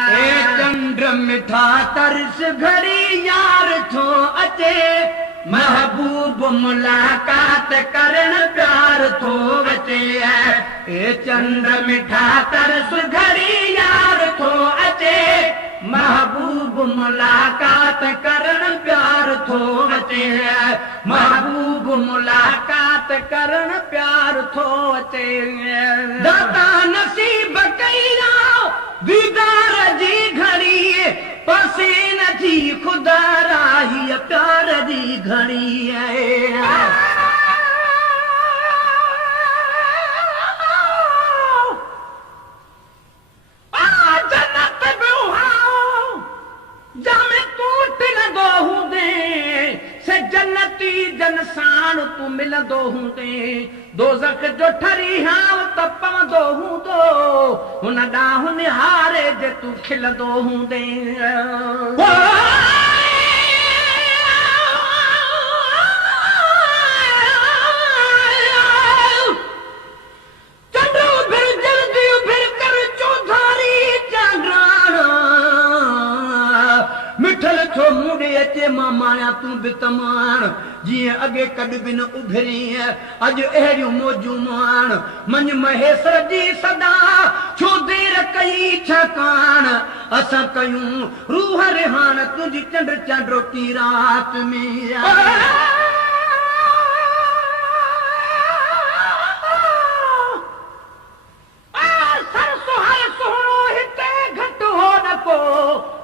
ए चंद्र मिठा तरस घड़ी यार थो अचे, महबूब मुलाकात करण प्यार थो बचे। ए चंद्र मिठा तरस घड़ी यार थो अचे, महबूब मुलाकात करण प्यार थो बचे। महबूब मुलाकात करण प्यार थो अचे। दाता नसीब कईरा दीदार जी घड़ी, पसीन जी खुदा राही प्यार जी घड़ी है। जन्नत जामे टूट न दो हूंदे से जन्नती जनसान तू मिलंदो हूंदे, दोज़ख जो ठरी हाव त पवंदो हूंदो, हुन ॾांहुं निहारे जे तू खिलंदो हूंदे। मिठल छो मुड़े अचे मामाया तू बि तमाण, जीअं अॻे कॾ बि न उभरी अॼु अहिड़ियूं मौजूं माण। मंझ महेश्वर जी सदा छो देर कई छकाण, असां कयूं रूह रिहान तुंहिंजी चंड चांडोटी रात में।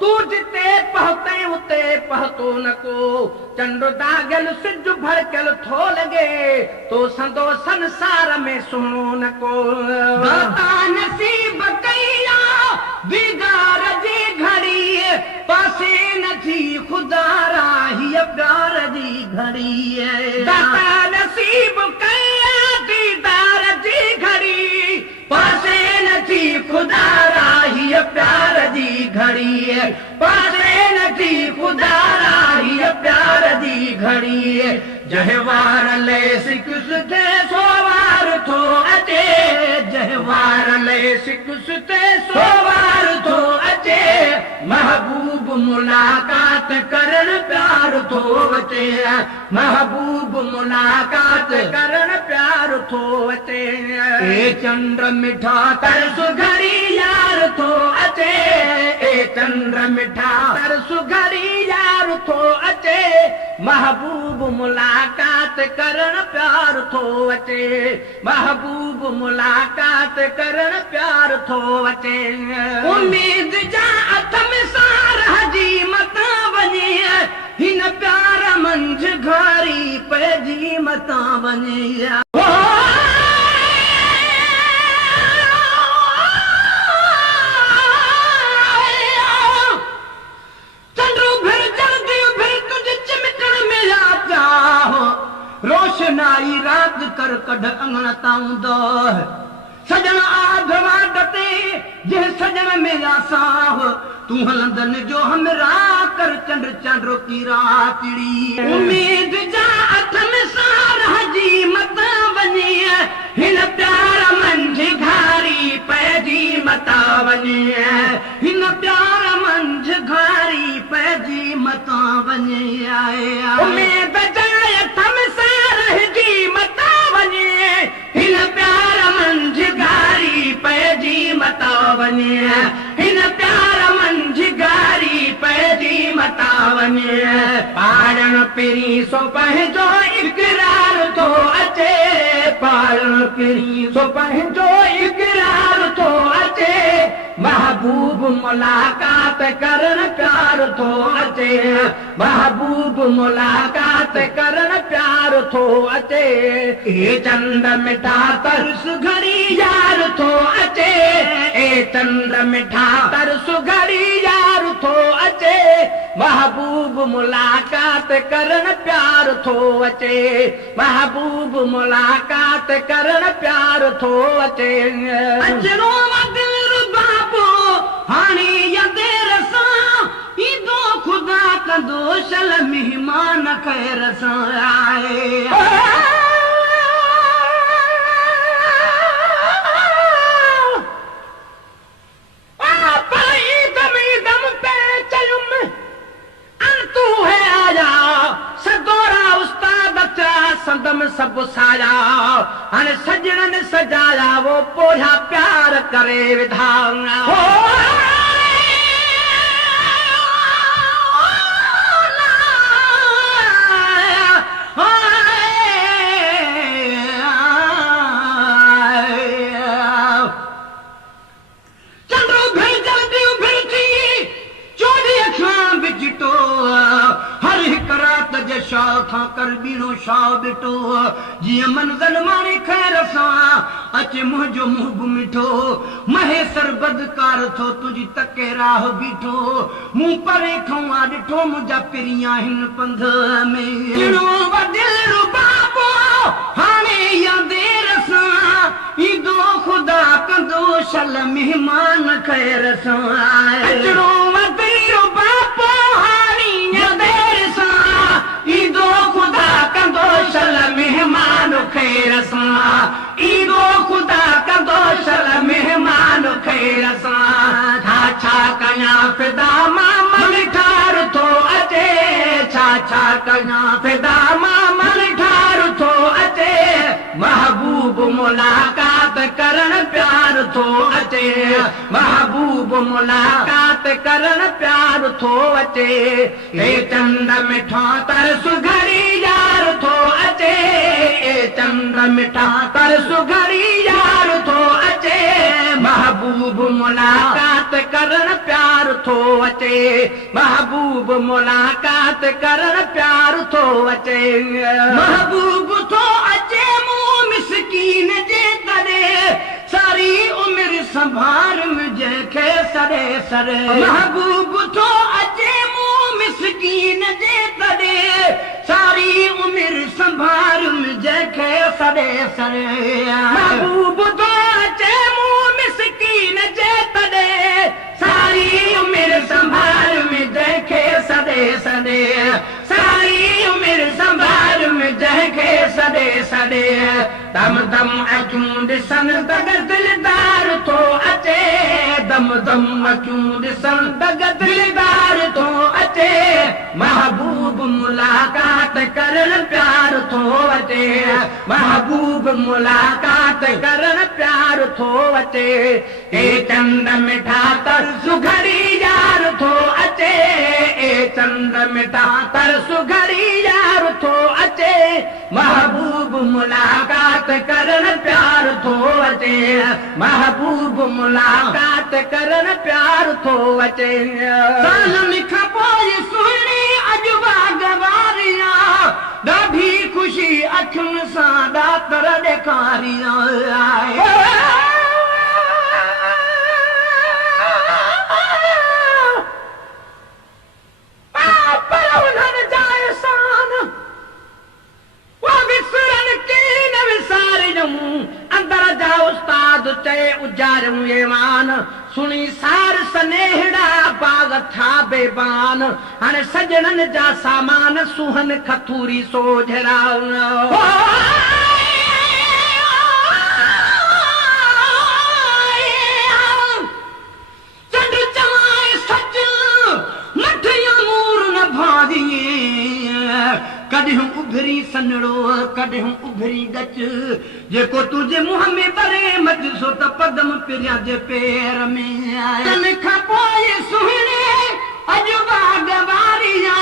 तू जिते पहुते उते पहुतो न को, चंड दागल सिज भड़कल थो लगे, तो संदो संसार में सुनो न को। दाता नसीब कईया दीदार जी घड़ी, पासे न थी खुदा राही प्यार जी घड़ी है। दाता नसीब कईया दीदार जी घड़ी, पासे न थी खुदा राही प्यार जी घड़ी है। पासे न थी खुदा राही प्यार जी घड़ी है। जहवार ले सिकुसते सोवार थो अचे, जहवार ले सिकुसते सोवार थो अचे, महबूब मुलाकात करण प्यार थो अचे। महबूब मुलाकात करण प्यार थो अचे। ए चंद्र मिठा तरस घड़ी यार थो अचे, ए चंद्र मिठा तरस घड़ी यार थो अचे, महबूब मुलाकात करण प्यार थो अचे। महबूब मुलाकात करण प्यार थो अचे। उम्मीद जा अथम सार हजी मता वञे, हिन प्यार मंझ घारी पइजी मता वञे। रोशनाई रात कर कढ अंगण ताऊंदो, सजन आधवा डटे जे सजन मेरा साह, तू हलंदन जो हमरा कर चंड चांडो की रातड़ी। उम्मीद जा अथम सार हजी मता वञे, हिन प्यार मंझ घारी पइजी मता वञे। हिन प्यार मंझ घारी पइजी मता वञे। आए उम्मीद जा अथम सार हजी मता वञे, हिन प्यार मंझ घारी पइजी मता वञे। हिन प्यार मंझ घारी पइजी मता वञे। पाड़न पिरी सो पंहिंजो इकरार थो अचे, पाड़न पिरी सो पंहिंजो इकरार थो अचे, महबूब मुलाकात करण प्यार थो अचे। महबूब मुलाकात करण प्यार थो अचे। ए चंद मिठा तरस घड़ी यार थो अचे, ए चंद मिठा तरस घड़ी यार थो अचे, महबूब मुलाकात करण प्यार थो अचे। महबूब मुलाकात करण प्यार थो अचे। अजरो वदर बाबो हाणी देर सां ईंदो खुदा कंदो शल मेहमान खैर सां आए। पर ईद हुननि सजाया वो पोझा प्यार करे विधान खां कर बीणो शाह बिठो जीअं मंज़ल माणे खैर सां अचे मुंहिंजो मुंहुं बि मिठो महेसर बदकार थो तुंहिंजी तके राह बीठो मूं परे खां ॾिठो मुंहिंजा पिरिया हिन पंध में दिल रुबाबो हाणे या देर सां ईंदो ख़ुदा कंदो शल महिमान खैर सां अचणो दिल रुबाबो हाणे या देर सां ईंदो ख़ुदा कंदो शल महिमान खैर सां ईंदो ख़ुदा कंदो शल महिमान खैर सां छा कयां फिदा मां मन ठार थो अचे छा कयां फिदा मां मन ठार थो अचे महबूब मुलाकात करण प्यार थो अचे महबूब मुलाकात करण प्यार थो अचे हे चंद मिठा तरस घड़ी यार थो अचे हे चंद मिठा तरस घड़ी यार थो अचे महबूब मुलाकात करण प्यार थो अचे महबूब मुलाकात करण प्यार थो अचे महबूब थो अचे मूं मिसकीन जे तॾे सारी उमिरि संभार जंहिंखे सड़े सड़े महबूब थो अचे मूं मिसकीन जे तॾे सारी उमिरि संभार जंहिंखे सड़े सड़े महबूब थो अचे मूं मिसकीन जे तॾे सारी उमिरि संभार जंहिंखे सड़े सड़े सारी उमिरि संभार जंहिंखे सड़े सड़े दम दम अखियूं ॾिसनि तग दिलदार थो अचे दम दम अखियूं ॾिसनि तग दिलदार थो अचे महबूब मुलाकात करण प्यार थो अचे महबूब मुलाकात करण प्यार थो अचे हे चंद मिठा तरस घड़ी यार थो अचे हे चंद मिठा तरस घड़ी यार थो अचे महबूब मुलाकात करण प्यार थो अचे महबूब मुलाकात करण प्यार थो अचे सालनि खां पोइ सुहिणी अॼु वागवारिया ॾाढी ख़ुशी अखियुनि सां ॾातर ॾेखारी आहे अंदर जा उस्ताद चए उजारियूं ईमान सुणी सार सनेहड़ा बाग था बेबान हाणे सजणनि जा सामान सुहन खथूरी सोझरा चंड चवाए सच मठ मूर न भाॼी कॾहिं उभरी सनड़ो कॾहिं उभरी गच जेको तुंहिंजे मुंहं में भरे मच सो त पदम पिरिया जे पेर में तन खां पोइ सुहिणे अॼु बागवारिया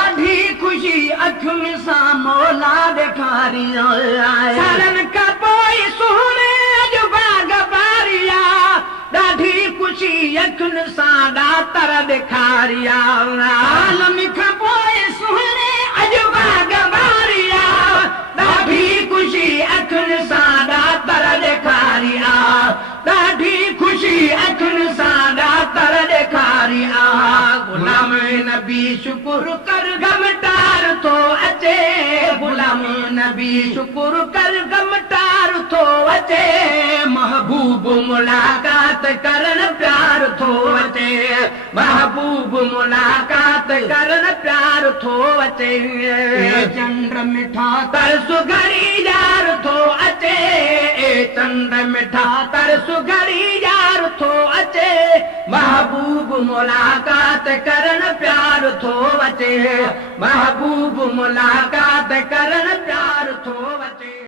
ॾाढी ख़ुशी अखियुनि सां मौला ॾेखारी सालनि खां पोइ सुहिणे अॼु बागवारिया ॾाढी ख़ुशी अखियुनि सां ॾातर ॾेखारी सालनि खां पोइ सुहिणे अॼु बागवारिया ॾाढी ख़ुशी अखियुनि सां ॾातर ॾेखारी ॾाढी ख़ुशी अखियुनि सां ॾातर ॾेखारी गुलाम नबी शुकुर कर गमटार थो अचे गुलाम नबी शुकुर कर गमटार थो अचे महबूब मुलाकात करण प्यार थो अचे महबूब मुलाकात करण प्यार थो अचे चंड मिठा तरस घड़ी यार थो अचे चंड मिठा तरस घड़ी यार थो अचे महबूब मुलाकात करण प्यार थो अचे महबूब मुलाकात करण प्यार थो अचे।